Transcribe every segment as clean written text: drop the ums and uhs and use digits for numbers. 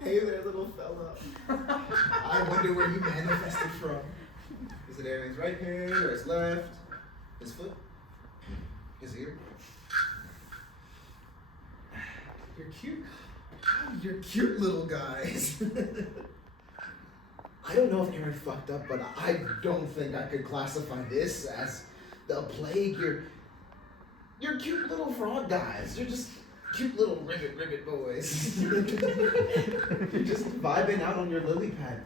Hey there, little fella. I wonder where you manifested from. Is it Aaron's right hand or his left? His foot? His ear? You're cute. You're cute little guys. I don't know if Erin fucked up, but I don't think I could classify this as the plague. You're cute little frog guys. You're just cute little ribbit boys. You're just vibing out on your lily pad.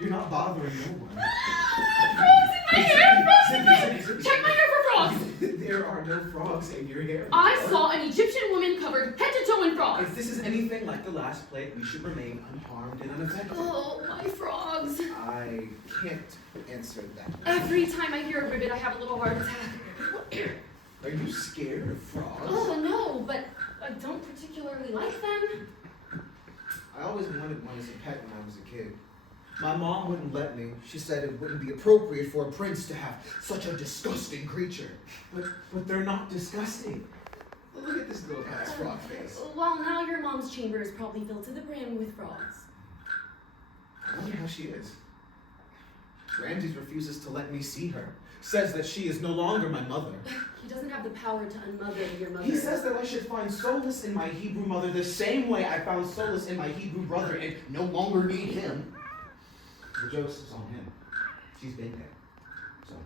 You're not bothering no one. Frogs in my hair! Frogs in my hair! Check my hair for frogs! There are no frogs in your hair. I saw an Egyptian woman covered head to toe in frogs. If this is anything like the last plague, we should remain unharmed and unaffected. Oh, my frogs. I can't answer that. Every time I hear a ribbit, I have a little heart attack. Are you scared of frogs? Oh, no, but I don't particularly like them. I always wanted one as a pet when I was a kid. My mom wouldn't let me. She said it wouldn't be appropriate for a prince to have such a disgusting creature. But they're not disgusting. Look at this little guy's frog face. Well, now your mom's chamber is probably filled to the brim with frogs. I wonder how she is. Ramses refuses to let me see her. Says that she is no longer my mother. He doesn't have the power to unmother your mother. He says that I should find solace in my Hebrew mother the same way I found solace in my Hebrew brother and no longer need him. The joke's on him. She's been dead. So,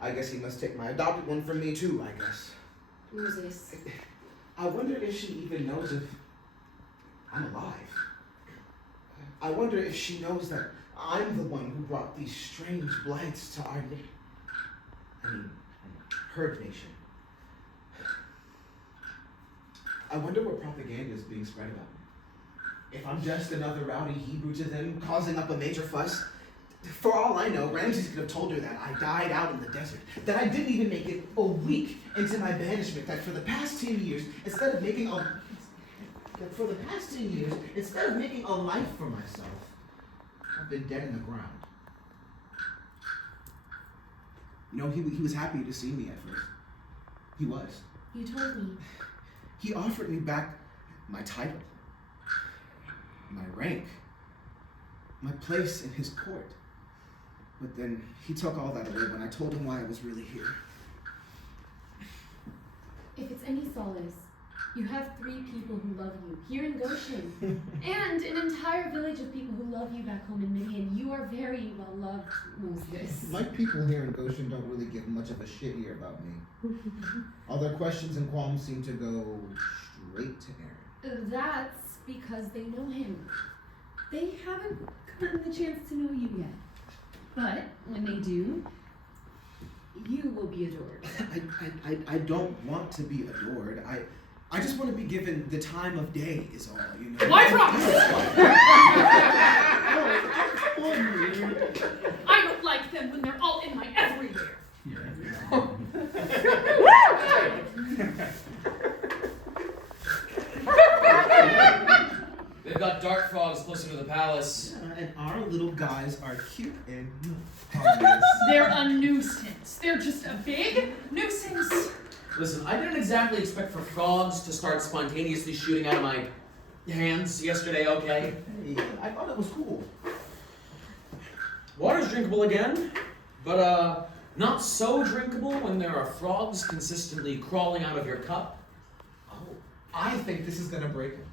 I guess he must take my adopted one from me too, I guess. Who's this? I wonder if she even knows if I'm alive. I wonder if she knows that I'm the one who brought these strange blights to our herd nation. I wonder what propaganda is being spread about me. If I'm just another rowdy Hebrew to them, causing up a major fuss. For all I know, Ramses could have told her that I died out in the desert, that I didn't even make it a week into my banishment, that for the past 10 years, instead of making a life for myself, I've been dead in the ground. You know, he was happy to see me at first. He was. You told me. He offered me back my title, my rank, my place in his court. But then he took all that away when I told him why I was really here. If it's any solace, you have 3 people who love you here in Goshen, and an entire village of people who love you back home in Midian. You are very well loved, Moses. My people here in Goshen don't really give much of a shit here about me. All their questions and qualms seem to go straight to Erin. That's because they know him. They haven't gotten the chance to know you yet. But when they do, you will be adored. I don't want to be adored. I just want to be given the time of day is all, you know. Why frogs? I don't like them when they're all in my everywhere. They've got dark frogs closer to the palace. And our little guys are cute and harmless. They're a nuisance. They're just a big nuisance. Listen, I didn't exactly expect for frogs to start spontaneously shooting out of my hands yesterday, okay? Hey, I thought it was cool. Water's drinkable again, but not so drinkable when there are frogs consistently crawling out of your cup. Oh, I think this is gonna break him.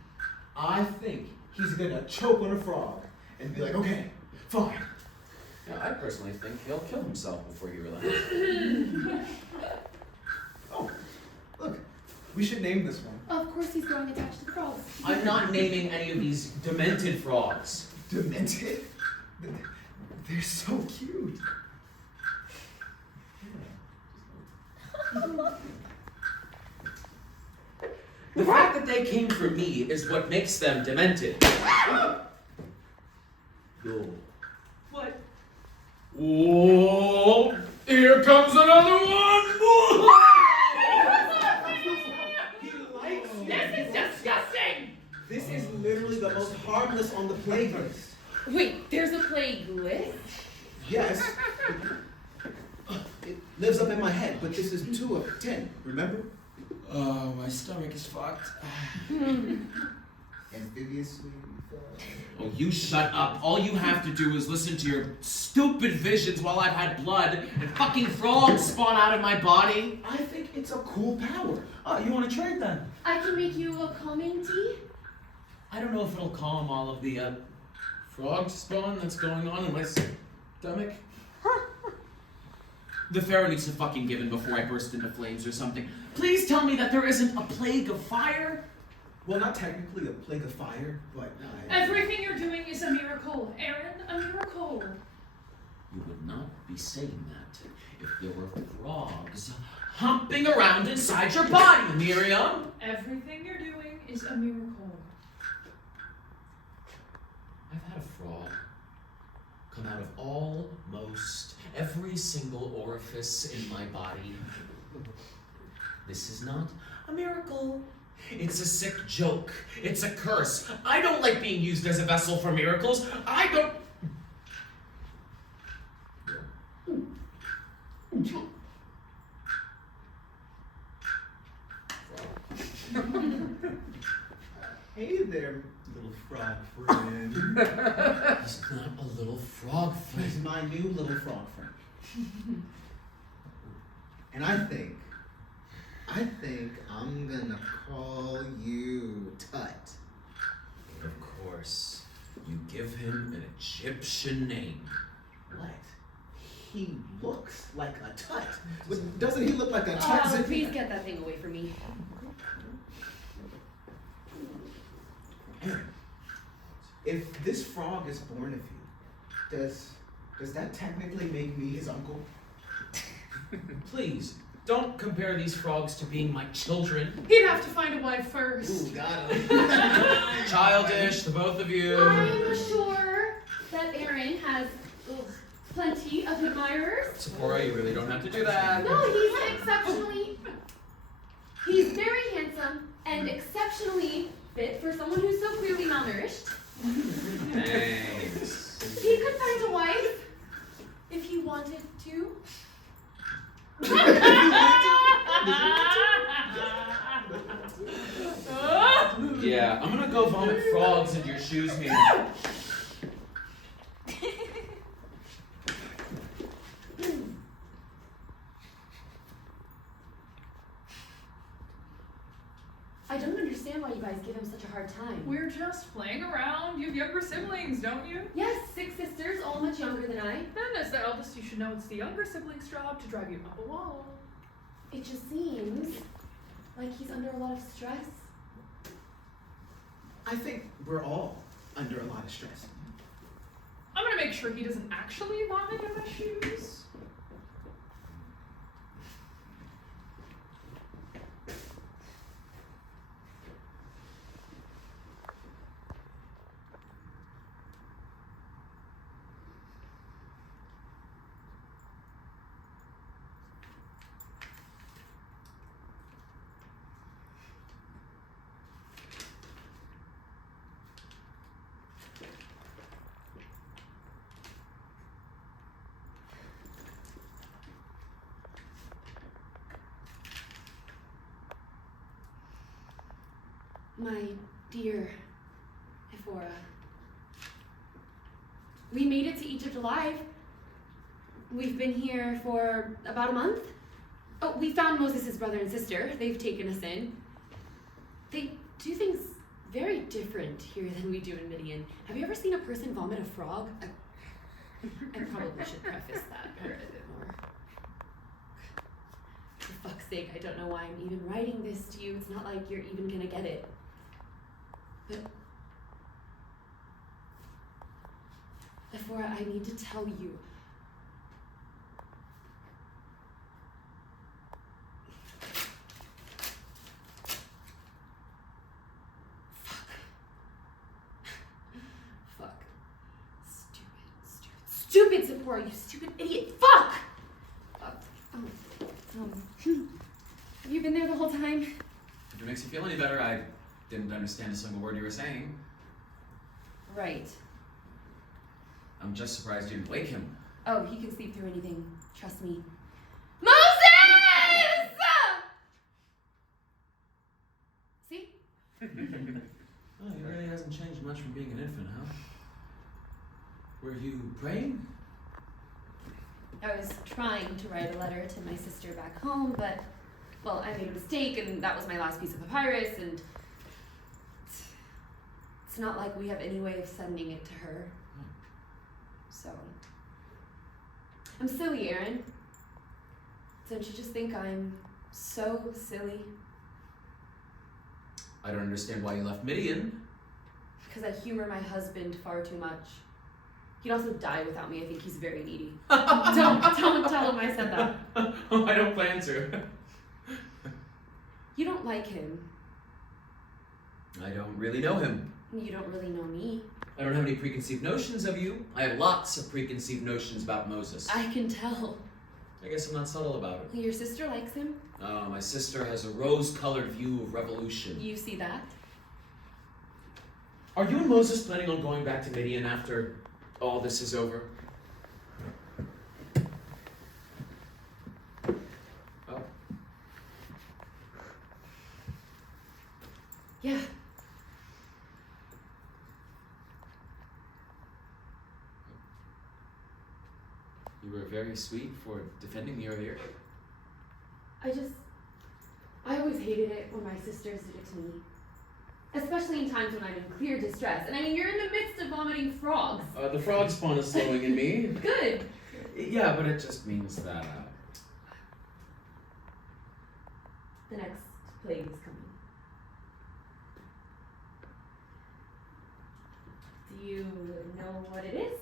I think he's gonna choke on a frog and be like, okay, fine. Yeah, I personally think he'll kill himself before he relaxes. Oh, look, we should name this one. Of course he's growing attached to the frogs. I'm not naming any of these demented frogs. Demented? They're so cute. The fact that they came for me is what makes them demented. Yo. What? Whoa! Here comes another one! This is disgusting! This is literally the most harmless on the plague list. Wait, there's a plague list? Yes. It lives up in my head, but this is 2 of 10, remember? Oh, my stomach is fucked. amphibiously. Oh, you shut up. All you have to do is listen to your stupid visions while I've had blood and fucking frogs spawn out of my body. I think it's a cool power. Oh, you want to trade then? I can make you a calming tea. I don't know if it'll calm all of the frog spawn that's going on in my stomach. The pharaoh needs to fucking give in before I burst into flames or something. Please tell me that there isn't a plague of fire. Well, not technically a plague of fire, but... Everything you're doing is a miracle. Erin, a miracle. You would not be saying that if there were frogs humping around inside your body, Miriam. Everything you're doing is a miracle. I've had a frog come out of almost every single orifice in my body. This is not a miracle. It's a sick joke. It's a curse. I don't like being used as a vessel for miracles. I don't... Hey there, little frog friend. He's not a little frog friend. He's my new little frog friend. And I think I'm gonna call you Tut. Of course. You give him an Egyptian name. What? He looks like a Tut. But doesn't he look like a Tut? Oh, please get that thing away from me. Erin, if this frog is born of you, does that technically make me his uncle? Please, don't compare these frogs to being my children. He'd have to find a wife first. Ooh, got him. Childish, the both of you. I'm sure that Erin has plenty of admirers. Sephora, you really don't have to do that. No, he's exceptionally... He's very handsome and exceptionally fit for someone who's so clearly malnourished. Thanks. He could find a wife if he wanted to. Yeah, I'm gonna go vomit frogs into your shoes, maybe. I don't understand why you guys give him such a hard time. We're just playing around. You have younger siblings, don't you? Yes, 6 sisters, all much younger than I. Then as the eldest, you should know it's the younger sibling's job to drive you up a wall. It just seems like he's under a lot of stress. I think we're all under a lot of stress. I'm gonna make sure he doesn't actually vomit in my shoes. My dear Ephora, we made it to Egypt alive. We've been here for about a month. Oh, we found Moses' brother and sister. They've taken us in. They do things very different here than we do in Midian. Have you ever seen a person vomit a frog? I probably should preface that part a bit more. For fuck's sake, I don't know why I'm even writing this to you. It's not like you're even gonna get it. But, Ephora, I need to tell you. Fuck. Stupid Sephora, you stupid idiot. Fuck! Have you been there the whole time? If it makes you feel any better, I didn't understand a single word you were saying. Right. I'm just surprised you didn't wake him. Oh, he can sleep through anything. Trust me. Moses! See? Oh, he really hasn't changed much from being an infant, huh? Were you praying? I was trying to write a letter to my sister back home, but, well, I made a mistake, and that was my last piece of papyrus, and it's not like we have any way of sending it to her. So, I'm silly, Erin. Don't you just think I'm so silly? I don't understand why you left Midian. Because I humor my husband far too much. He'd also die without me. I think he's very needy. Don't tell him I said that. Oh, I don't plan to. You don't like him. I don't really know him. You don't really know me. I don't have any preconceived notions of you. I have lots of preconceived notions about Moses. I can tell. I guess I'm not subtle about it. Your sister likes him. My sister has a rose-colored view of revolution. You see that? Are you and Moses planning on going back to Midian after all this is over? Oh. Yeah. You were very sweet for defending me earlier. I always hated it when my sisters did it to me. Especially in times when I'm in clear distress. And I mean, you're in the midst of vomiting frogs. The frog spawn is slowing in me. Good. Yeah, but it just means that, The next plague is coming. Do you know what it is?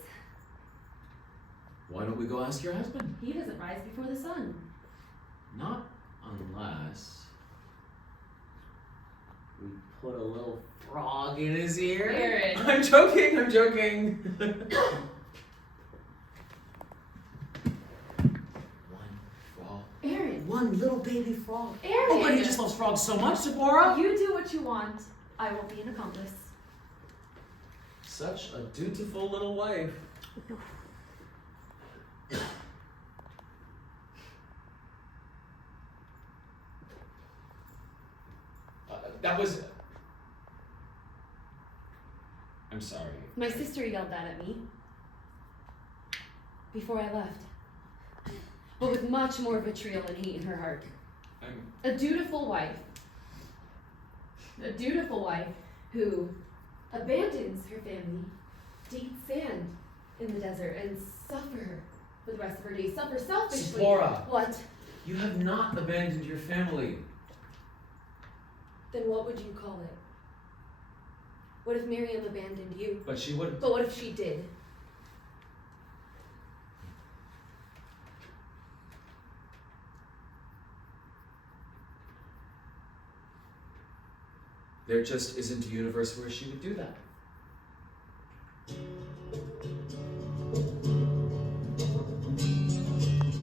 Why don't we go ask your husband? He doesn't rise before the sun. Not unless we put a little frog in his ear. Erin. I'm joking. One frog. Erin. One little baby frog. Erin. Oh, but he just loves frogs so much, Sephora. You do what you want. I won't be an accomplice. Such a dutiful little wife. That was... I'm sorry. My sister yelled that at me before I left, but with much more vitriol and hate in her heart. A dutiful wife who abandons her family to eat sand in the desert and suffer for the rest of her days, suffer selfishly. Sephora. What? You have not abandoned your family. Then what would you call it? What if Miriam abandoned you? But she wouldn't. But what if she did? There just isn't a universe where she would do that.